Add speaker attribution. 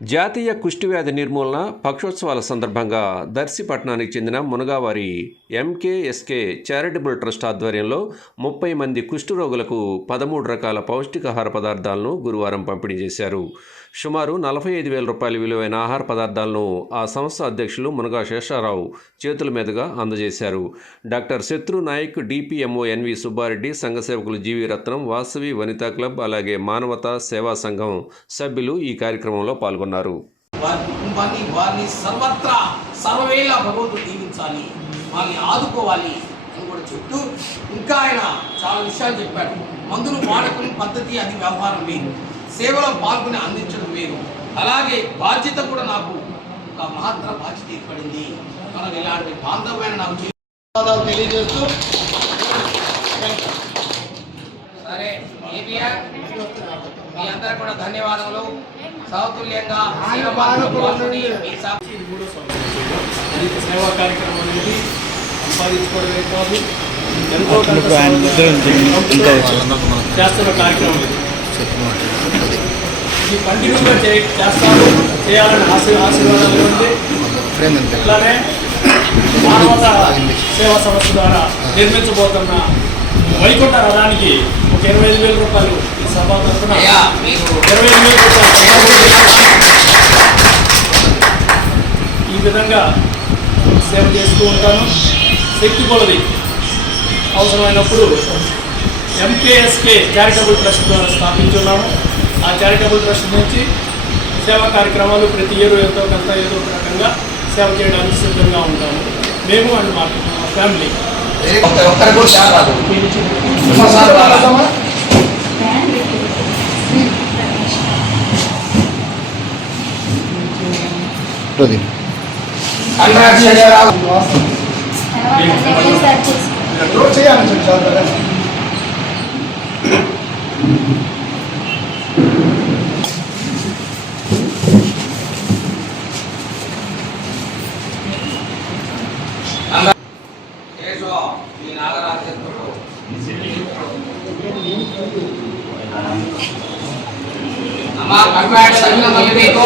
Speaker 1: జాతీయ కుష్టివ్యాధి నిర్మూలన పక్షోత్సవాల సందర్భంగా దర్శిపట్నానికి చెందిన మునగావారి ఎంకేఎస్కే చారిటబుల్ ట్రస్ట్ ఆధ్వర్యంలో ముప్పై మంది కుష్ఠరోగులకు పదమూడు రకాల పౌష్టికాహార పదార్థాలను గురువారం పంపిణీ చేశారు. సుమారు నలభై ఐదు వేల రూపాయల విలువైన ఆహార పదార్థాలను ఆ సంస్థ అధ్యక్షులు మునగా శేషారావు చేతుల మీదుగా అందజేశారు. డాక్టర్ శత్రు నాయక్ డిపిఎంఓ ఎన్వి సుబ్బారెడ్డి సంఘ సేవకులు G V Ratnam Vasavi Vanita club అలాగే మానవతా సేవా సంఘం సభ్యులు ఈ కార్యక్రమంలో పాల్గొన్నారు.
Speaker 2: వారి కుటుంబాన్ని వారిని సర్వత్రా సర్వవేళ భగవంతుడు దీవించాలి వాళ్ళని ఆదుకోవాలి అని కూడా చెప్తూ ఇంకా ఆయన చాలా విషయాలు చెప్పాడు. మందులు వాడుకునే పద్ధతి అది వ్యవహారం వేరు. సేవలో పాల్గొని అందించడం వేరు. అలాగే బాధ్యత కూడా నాకు ఒక మహత్తర బాధ్యత ఏర్పడింది. మనం ఇలాంటి బాంధవ్యాన్ని నాకు తెలియజేస్తూ సరే ఏబిఆర్ మీ అందరూ కూడా ధన్యవాదములు. సౌతుల్యంగా
Speaker 3: సేవా కార్యక్రమం అనేది సంపాదించుకోవడమే కాదు ఎంతో కొంత చేస్తున్న కార్యక్రమం ఇది. ఇది కంటిన్యూగా చే చేస్తారు చేయాలని ఆశ ఆశీర్వాదాలు ఉంది ఇట్లానే మానవత సేవా సంస్థ ద్వారా నిర్మించబోతున్న వైకుంఠ రథానికి ఒక ఇరవై ఐదు వేల రూపాయలు సభ తరఫున ఇరవై ఈ విధంగా సేవ చేస్తూ ఉంటాను. శక్తి కొలది అవసరమైనప్పుడు ఎంకేఎస్కే చారిటబుల్ ట్రస్ట్ ద్వారా స్థాపించున్నాము. ఆ చారిటబుల్ ట్రస్ట్ నుంచి సేవా కార్యక్రమాలు ప్రతి ఇయర్ ఎంతో కొంత ఏదో ఒక రకంగా సేవ చేయడానికి సిద్ధంగా ఉంటాము. మేము అండ్ మా ఫ్యామిలీ.
Speaker 2: నాగరాజేంద్రుడు. అమ్మా కంగ్రాట్స్ అభినందనలు మీకు